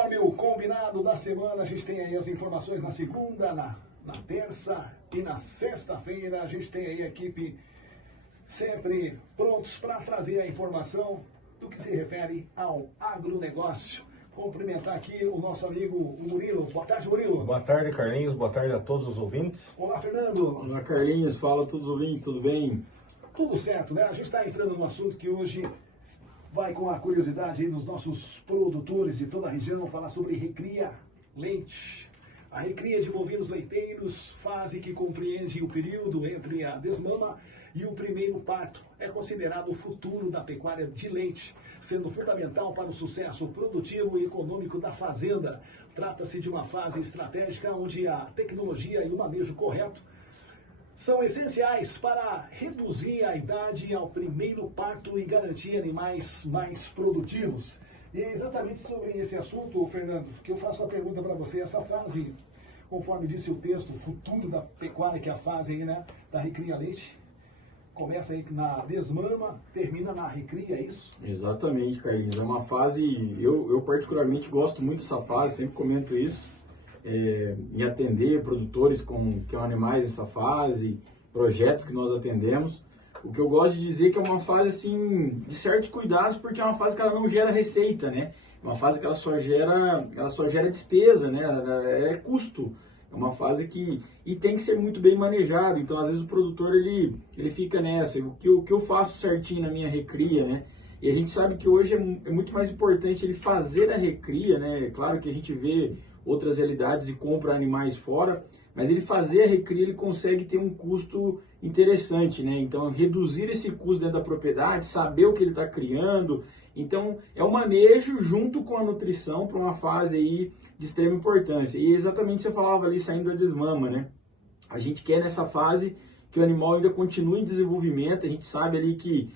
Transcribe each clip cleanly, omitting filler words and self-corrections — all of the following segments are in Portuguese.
Conforme o combinado da semana, a gente tem aí as informações na segunda, na terça e na sexta-feira. A gente tem aí a equipe sempre prontos para trazer a informação do que se refere ao agronegócio. Cumprimentar aqui o nosso amigo Murilo. Boa tarde, Murilo. Boa tarde, Carlinhos. Boa tarde a todos os ouvintes. Olá, Fernando. Olá, Carlinhos. Fala a todos os ouvintes, tudo bem? Tudo certo, né? A gente está entrando num assunto que hoje vai com a curiosidade aí dos nossos produtores de toda a região, falar sobre recria leite. A recria de bovinos leiteiros, fase que compreende o período entre a desmama e o primeiro parto, é considerado o futuro da pecuária de leite, sendo fundamental para o sucesso produtivo e econômico da fazenda. Trata-se de uma fase estratégica onde a tecnologia e o manejo correto são essenciais para reduzir a idade ao primeiro parto e garantir animais mais produtivos. E é exatamente sobre esse assunto, Fernando, que eu faço a pergunta para você. Essa fase, conforme disse o texto, futuro da pecuária, que é a fase aí, né, da recria leite, começa aí na desmama, termina na recria, é isso? Exatamente, Carlinhos. É uma fase, eu particularmente gosto muito dessa fase, sempre comento isso. Em atender produtores com animais nessa fase, projetos que nós atendemos. O que eu gosto de dizer é que é uma fase assim, de certos cuidados, porque é uma fase que ela não gera receita, né? É uma fase que ela só gera despesa, né? É custo. É uma fase que e tem que ser muito bem manejado. Então, às vezes o produtor ele fica nessa, o que eu faço certinho na minha recria, né? E a gente sabe que hoje é muito mais importante ele fazer a recria, né? Claro que a gente vê outras realidades e compra animais fora, mas ele fazer a recria, ele consegue ter um custo interessante, né? Então, reduzir esse custo dentro da propriedade, saber o que ele está criando. Então, é o manejo junto com a nutrição para uma fase aí de extrema importância. E exatamente você falava ali, saindo da desmama, né? A gente quer nessa fase que o animal ainda continue em desenvolvimento, a gente sabe ali que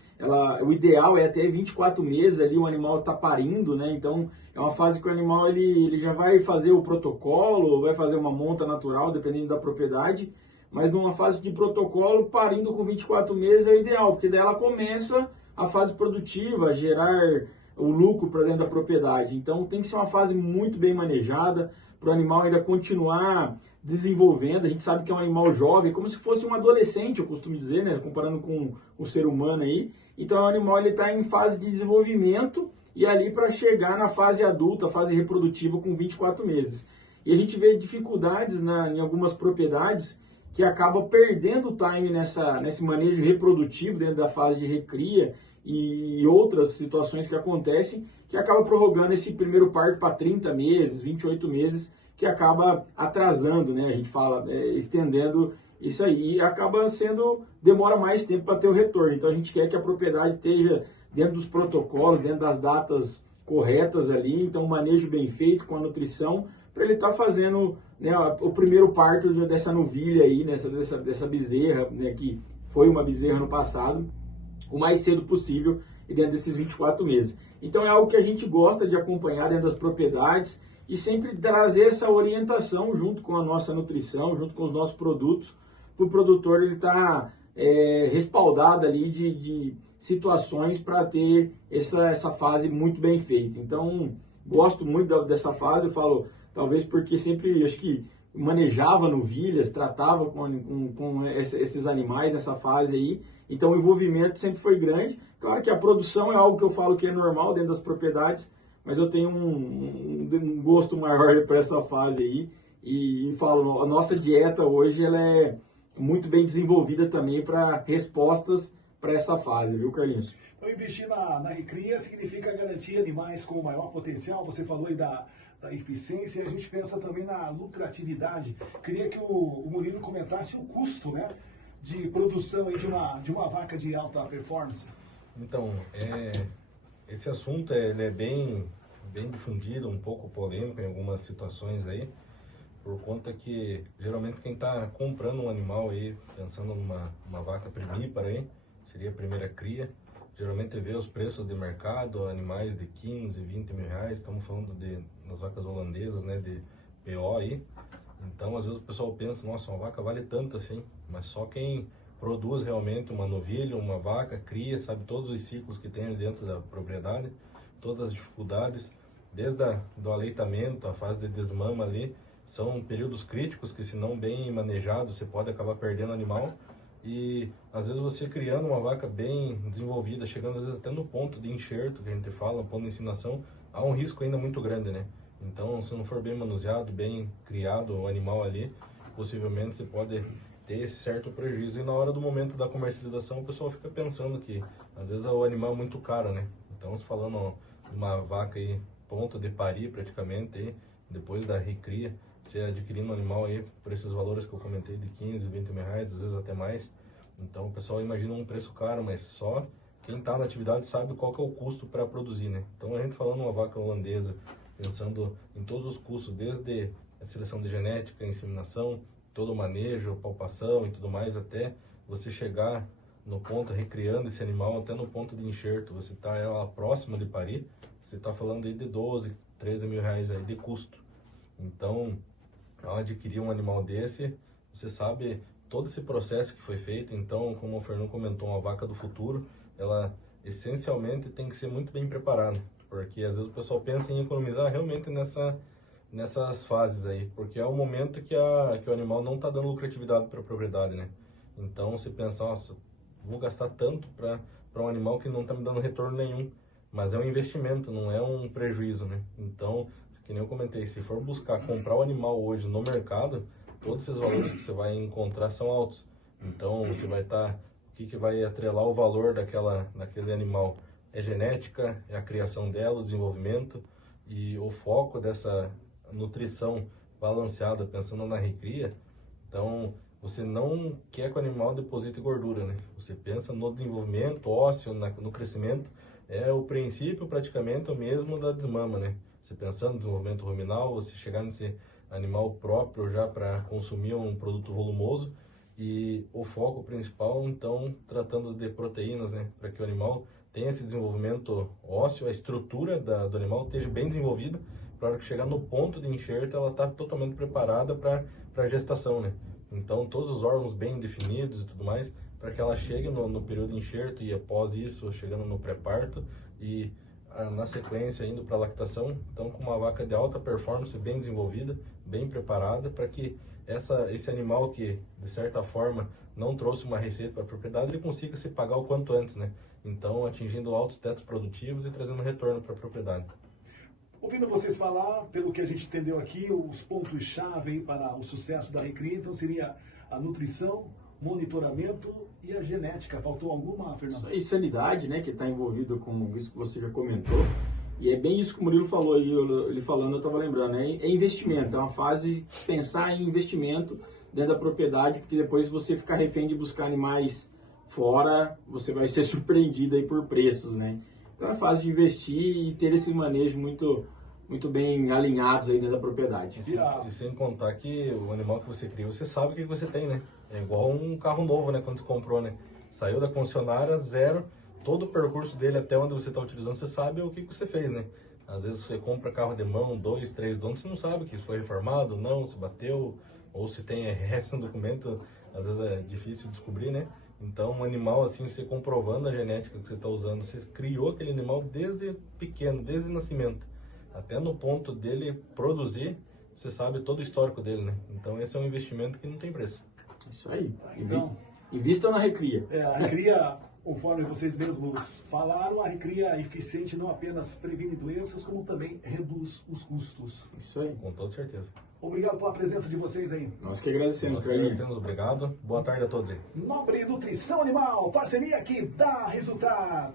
o ideal é até 24 meses ali o animal está parindo, né? Então, é uma fase que o animal ele já vai fazer o protocolo, vai fazer uma monta natural, dependendo da propriedade, mas numa fase de protocolo, parindo com 24 meses é o ideal, porque daí ela começa a fase produtiva, a gerar o lucro para dentro da propriedade. Então, tem que ser uma fase muito bem manejada, para o animal ainda continuar desenvolvendo. A gente sabe que é um animal jovem, como se fosse um adolescente, eu costumo dizer, né? Comparando com o ser humano aí. Então, o animal está em fase de desenvolvimento e ali para chegar na fase adulta, fase reprodutiva com 24 meses. E a gente vê dificuldades em algumas propriedades que acabam perdendo o time nesse manejo reprodutivo dentro da fase de recria e outras situações que acontecem, que acaba prorrogando esse primeiro parto para 30 meses, 28 meses, que acaba atrasando, né? A gente fala, estendendo isso aí, e demora mais tempo para ter o retorno. Então a gente quer que a propriedade esteja dentro dos protocolos, dentro das datas corretas ali, então um manejo bem feito com a nutrição, para ele estar fazendo, né, o primeiro parto dessa novilha aí, dessa bezerra, né, que foi uma bezerra no passado, o mais cedo possível e dentro desses 24 meses. Então é algo que a gente gosta de acompanhar dentro das propriedades e sempre trazer essa orientação junto com a nossa nutrição, junto com os nossos produtos, para o produtor ele estar respaldado ali de situações para ter essa fase muito bem feita. Então, gosto muito dessa fase, eu falo, talvez porque sempre, acho que manejava novilhas, tratava com esses animais nessa fase aí, então o envolvimento sempre foi grande. Claro que a produção é algo que eu falo que é normal dentro das propriedades, mas eu tenho um gosto maior para essa fase aí e falo, a nossa dieta hoje ela é muito bem desenvolvida também para respostas para essa fase, viu, Carlinhos? Então, investir na recria significa garantir animais com maior potencial. Você falou aí da eficiência, e a gente pensa também na lucratividade. Queria que o Murilo comentasse o custo, né, de produção aí de uma vaca de alta performance. Então, esse assunto ele é bem difundido, um pouco polêmico em algumas situações aí, por conta que geralmente quem está comprando um animal aí, pensando numa vaca primípara aí, seria a primeira cria, geralmente vê os preços de mercado, animais de 15, 20 mil reais, estamos falando das vacas holandesas, né, de PO aí. Então, às vezes o pessoal pensa, nossa, uma vaca vale tanto assim, mas só quem produz realmente uma novilha, uma vaca, cria, sabe todos os ciclos que tem dentro da propriedade, todas as dificuldades. desde do aleitamento, a fase de desmama ali, são períodos críticos que, se não bem manejados, você pode acabar perdendo o animal. E às vezes você criando uma vaca bem desenvolvida, chegando às vezes até no ponto de enxerto, que a gente fala, ponto de inseminação, há um risco ainda muito grande, né? Então, se não for bem manuseado, bem criado o animal ali, possivelmente você pode ter esse certo prejuízo. E na hora do momento da comercialização, o pessoal fica pensando que às vezes o animal é muito caro, né? Então, se falando de uma vaca aí, ponto de parir praticamente, aí, depois da recria, você adquirindo um animal aí por esses valores que eu comentei, de 15, 20 mil reais, às vezes até mais. Então, o pessoal imagina um preço caro, mas só quem está na atividade sabe qual que é o custo para produzir, né? Então, a gente falando uma vaca holandesa, pensando em todos os custos, desde a seleção de genética, inseminação, todo o manejo, palpação e tudo mais, até você chegar no ponto, recriando esse animal, até no ponto de enxerto, você está ela próxima de parir, você está falando aí de 12, 13 mil reais aí de custo. Então, ao adquirir um animal desse, você sabe todo esse processo que foi feito. Então, como o Fernando comentou, uma vaca do futuro, ela essencialmente tem que ser muito bem preparada, porque às vezes o pessoal pensa em economizar realmente nessas fases aí, porque é o momento que o animal não está dando lucratividade para a propriedade, né? Então, você pensa, nossa, vou gastar tanto para um animal que não está me dando retorno nenhum, mas é um investimento, não é um prejuízo, né? Então, que nem eu comentei, se for buscar comprar o animal hoje no mercado, todos esses valores que você vai encontrar são altos. Então, você vai estar... O que vai atrelar o valor daquele animal? É genética, é a criação dela, o desenvolvimento e o foco dessa nutrição balanceada, pensando na recria. Então, você não quer que o animal deposite gordura, né? Você pensa no desenvolvimento ósseo, no crescimento. É o princípio praticamente o mesmo da desmama, né? Você pensando no desenvolvimento ruminal, você chegar nesse animal próprio já para consumir um produto volumoso, e o foco principal, então, tratando de proteínas, né? Para que o animal tenha esse desenvolvimento ósseo, a estrutura do animal esteja bem desenvolvida, para que chegar no ponto de enxerto, ela está totalmente preparada para a gestação, né? Então, todos os órgãos bem definidos e tudo mais, para que ela chegue no período de enxerto e após isso, chegando no pré-parto e na sequência indo para a lactação. Então, com uma vaca de alta performance, bem desenvolvida, bem preparada, para que esse animal que, de certa forma, não trouxe uma receita para a propriedade, ele consiga se pagar o quanto antes, né? Então, atingindo altos tetos produtivos e trazendo retorno para a propriedade. Ouvindo vocês falar, pelo que a gente entendeu aqui, os pontos-chave para o sucesso da recria, então seria a nutrição, monitoramento e a genética. Faltou alguma, Fernando? E sanidade, né, que está envolvido com isso que você já comentou. E é bem isso que o Murilo falou, ele falando, eu estava lembrando, né? É investimento, é uma fase de pensar em investimento dentro da propriedade, porque depois, se você ficar refém de buscar animais fora, você vai ser surpreendido aí por preços, né? Então é a fase de investir e ter esse manejo muito bem alinhados aí dentro da propriedade. E sem contar que o animal que você cria, você sabe o que você tem, né? É igual um carro novo, né? Quando você comprou, né? Saiu da concessionária, zero, todo o percurso dele até onde você está utilizando, você sabe o que você fez, né? Às vezes você compra carro de mão, 2, 3 donos, você não sabe que foi reformado, não, se bateu, ou se tem RS no documento, às vezes é difícil descobrir, né? Então, um animal assim, você comprovando a genética que você está usando, você criou aquele animal desde pequeno, desde o nascimento, até no ponto dele produzir, você sabe todo o histórico dele, né? Então, esse é um investimento que não tem preço. Isso aí. Então, invista na recria. A recria, conforme vocês mesmos falaram, a recria é eficiente, não apenas previne doenças, como também reduz os custos. Isso aí. Com toda certeza. Obrigado pela presença de vocês aí. Nós que agradecemos, Nós que agradecemos, obrigado. Boa tarde a todos aí. Nobre Nutrição Animal, parceria que dá resultado.